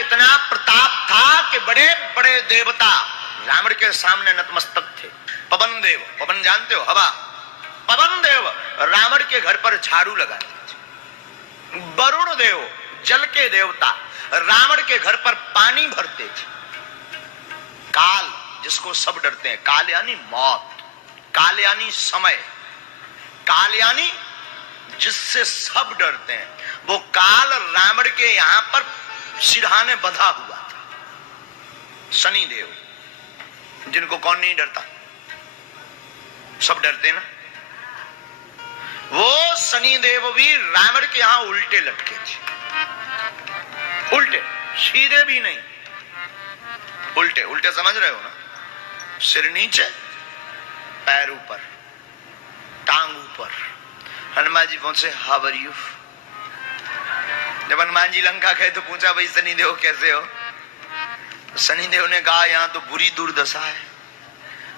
इतना प्रताप था कि बड़े बड़े देवता रावण के सामने नतमस्तक थे। पवन देव, पवन जानते हो, हवा, पवन देव रावण के घर पर झाड़ू लगाते थे। वरुण देव, जल के देवता, रावण के घर पर पानी भरते थे। काल, जिसको सब डरते हैं, काल यानी मौत, काल यानी समय, काल यानी जिससे सब डरते हैं, वो काल रावण के यहां पर सिरहाने बंधा हुआ था। शनि देव, जिनको कौन नहीं डरता, सब डरते ना, वो शनि देव भी रावण के यहां उल्टे लटके थे। उल्टे, सीधे भी नहीं, उल्टे। उल्टे समझ रहे हो ना? सिर नीचे, पैर ऊपर, टांग ऊपर। हनुमान जी पहुंचे, हाउ आर यू? जब हनुमान जी लंका गए तो पूछा, भाई शनिदेव कैसे हो? शनिदेव ने कहा, यहां तो बुरी दुर्दशा है।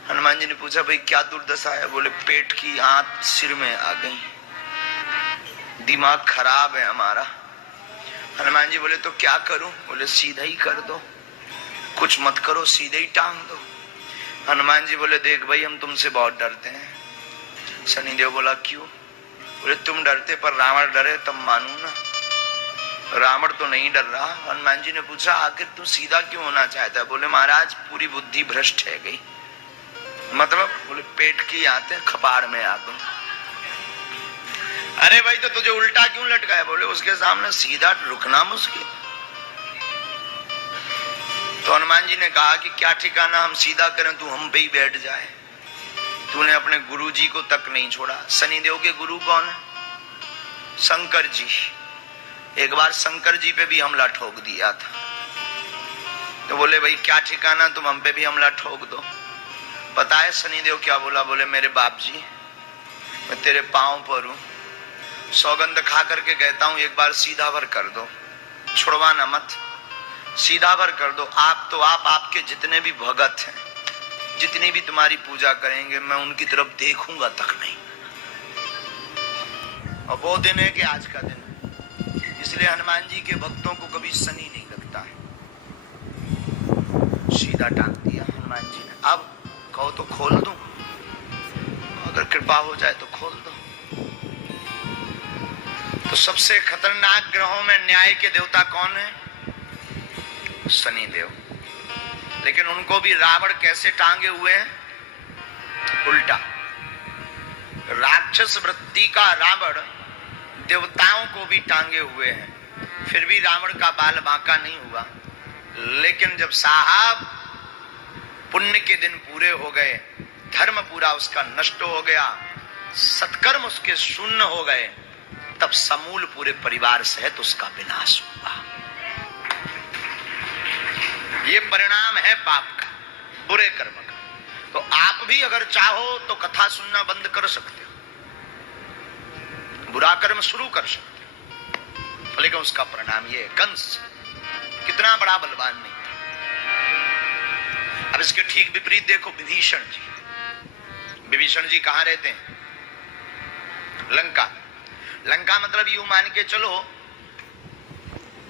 हनुमान जी ने पूछा, भाई क्या दुर्दशा है? बोले, पेट की आंत सिर में आ गई, दिमाग खराब है हमारा। हनुमान जी बोले, तो क्या करूं? बोले, सीधा ही कर दो, कुछ मत करो, सीधे ही टांग दो। हनुमान जी बोले, देख भाई, हम तुमसे बहुत डरते हैं। शनिदेव बोला, क्यों? बोले, तुम डरते पर रावण डरे तब मानू ना, रावण तो नहीं डर रहा। हनुमान जी ने पूछा, आखिर तू सीधा क्यों होना चाहता है? बोले, महाराज पूरी बुद्धि भ्रष्ट है गई। मतलब? बोले, पेट की आते खपाड़ में आ गई। अरे भाई, तो तुझे उल्टा क्यों लटकाया? बोले, उसके सामने सीधा रुकना मुश्किल। तो हनुमान जी ने कहा कि क्या ठिकाना हम सीधा करें, तू हम पे ही बैठ जाए। तूने अपने गुरु जी को तक नहीं छोड़ा। शनिदेव के गुरु कौन है? शंकर जी। एक बार शंकर जी पे भी हमला ठोक दिया था। तो बोले, भाई क्या ठिकाना, तुम हम पे भी हमला ठोक दो। पता है शनिदेव क्या बोला? बोले, मेरे बाप जी, मैं तेरे पांव पर हूं, सौगंध खा करके कहता हूं, एक बार सीधा भर कर दो, छुड़वाना मत, सीधा भर कर दो। आप तो आपके जितने भी भगत हैं, जितनी भी तुम्हारी पूजा करेंगे, मैं उनकी तरफ देखूंगा तक नहीं। और वो दिन है कि आज का दिन है, इसलिए हनुमान जी के भक्तों को कभी शनि नहीं लगता है। सीधा टांग दिया हनुमान जी ने। अब कहो तो खोल दूं, अगर कृपा हो जाए तो खोल दो। तो सबसे खतरनाक ग्रहों में न्याय के देवता कौन है? शनि देव। लेकिन उनको भी रावण कैसे टांगे हुए हैं? उल्टा। राक्षस वृत्ति का रावण देवताओं को भी टांगे हुए हैं, फिर भी रावण का बाल बांका नहीं हुआ। लेकिन जब साहब पुण्य के दिन पूरे हो गए, धर्म पूरा उसका नष्ट हो गया, सत्कर्म उसके शून्य हो गए, तब समूल पूरे परिवार सहित उसका विनाश हुआ। ये परिणाम है पाप का, बुरे कर्म का। तो आप भी अगर चाहो तो कथा सुनना बंद कर सकते हो, बुरा कर्म शुरू कर सकते हो, लेकिन उसका परिणाम ये है। कंस कितना बड़ा बलवान नहीं था। अब इसके ठीक विपरीत देखो विभीषण जी। विभीषण जी कहां रहते हैं? लंका। लंका मतलब यूं मान के चलो,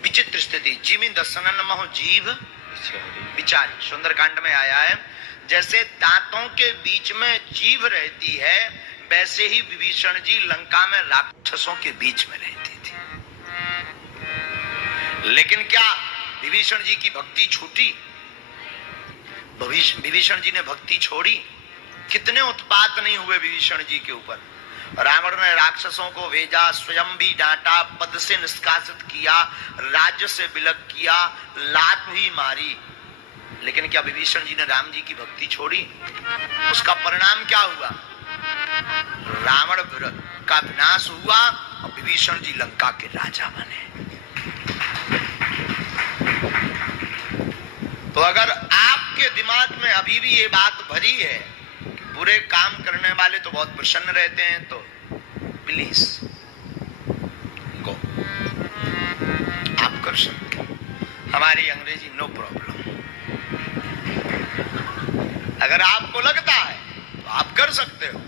विचित्र स्थिति। जिमि दसनन महो जीव विचारी, सुंदरकांड में आया है, जैसे दांतों के बीच में जीभ रहती है, वैसे ही विभीषण जी लंका में राक्षसों के बीच में रहते थे। लेकिन क्या विभीषण जी की भक्ति छूटी? विभीषण जी ने भक्ति छोड़ी? कितने उत्पात नहीं हुए विभीषण जी के ऊपर। रावण ने राक्षसों को भेजा, स्वयं भी डांटा, पद से निष्कासित किया, राज्य से विलग किया, लात भी मारी। लेकिन क्या विभीषण जी ने राम जी की भक्ति छोड़ी? उसका परिणाम क्या हुआ? रावण का विनाश हुआ और विभीषण जी लंका के राजा बने। तो अगर आपके दिमाग में अभी भी ये बात भरी है कि बुरे काम करने वाले तो बहुत प्रसन्न रहते हैं, तो प्लीज गो, आप कर सकते हो। हमारी अंग्रेजी नो प्रॉब्लम। अगर आपको लगता है तो आप कर सकते हो,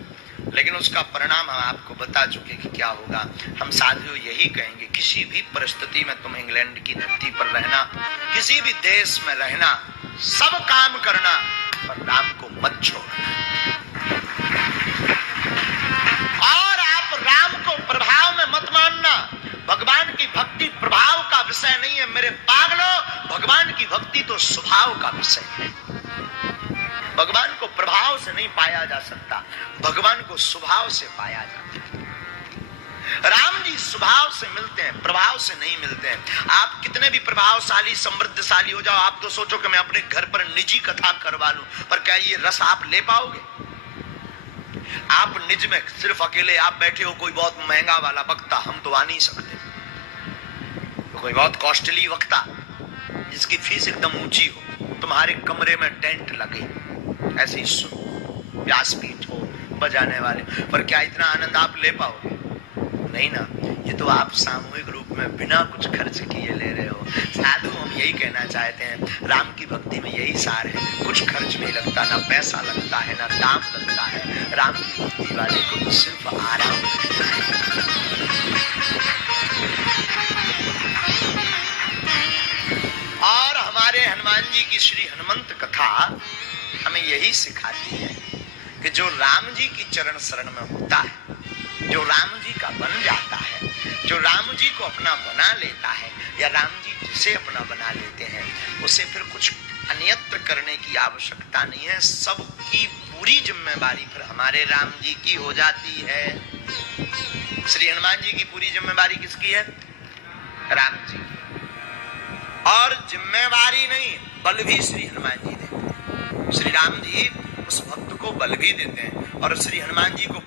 लेकिन उसका परिणाम हम आपको बता चुके कि क्या होगा। हम साथियों यही कहेंगे, किसी भी परिस्थिति में तुम इंग्लैंड की धरती पर रहना, किसी भी देश में रहना, सब काम करना, पर राम को मत छोड़ना। और आप राम को प्रभाव में मत मानना। भगवान की भक्ति प्रभाव का विषय नहीं है मेरे पागलों, भगवान की भक्ति तो स्वभाव का विषय है। भगवान को प्रभाव से नहीं पाया जा सकता, भगवान को स्वभाव से पाया जाता है। राम जी स्वभाव से मिलते हैं, प्रभाव से नहीं मिलते हैं। आप कितने भी प्रभावशाली समृद्धशाली हो जाओ, आप तो सोचो कि मैं अपने घर पर निजी कथा करवा लूं, पर क्या ये रस आप ले पाओगे? आप निज में सिर्फ अकेले आप बैठे हो, कोई बहुत महंगा वाला वक्ता, हम तो आ नहीं सकते, कोई बहुत कॉस्टली वक्ता जिसकी फीस एकदम ऊंची हो, तुम्हारे कमरे में टेंट लगे, ऐसे ही सुनो, व्यासपीठ हो, बजाने वाले, पर क्या इतना आनंद आप ले पाओगे? नहीं ना। ये तो आप सामूहिक रूप में बिना कुछ खर्च किए ले रहे हो। साधु हम यही कहना चाहते हैं, राम की भक्ति में यही सार है, कुछ खर्च नहीं लगता, ना पैसा लगता है, ना दाम लगता है। राम की भक्ति वाले को तो सिर्फ आराम लगता है। और हमारे हनुमान जी की श्री हनुमंत कथा हमें यही सिखाती है कि जो राम जी की चरण शरण में होता है, जो राम जी का बन जाता है, जो राम जी को अपना बना लेता है, या राम जी जिसे अपना बना लेते हैं, उसे फिर कुछ अन्यत्र करने की आवश्यकता नहीं है। सबकी पूरी जिम्मेवारी फिर हमारे राम जी की हो जाती है। श्री हनुमान जी की पूरी जिम्मेवारी किसकी है? राम जी। और जिम्मेवारी नहीं, बल भी श्री हनुमान जी देते हैं। श्री राम जी उस भक्त को बल भी देते हैं, और श्री हनुमान जी को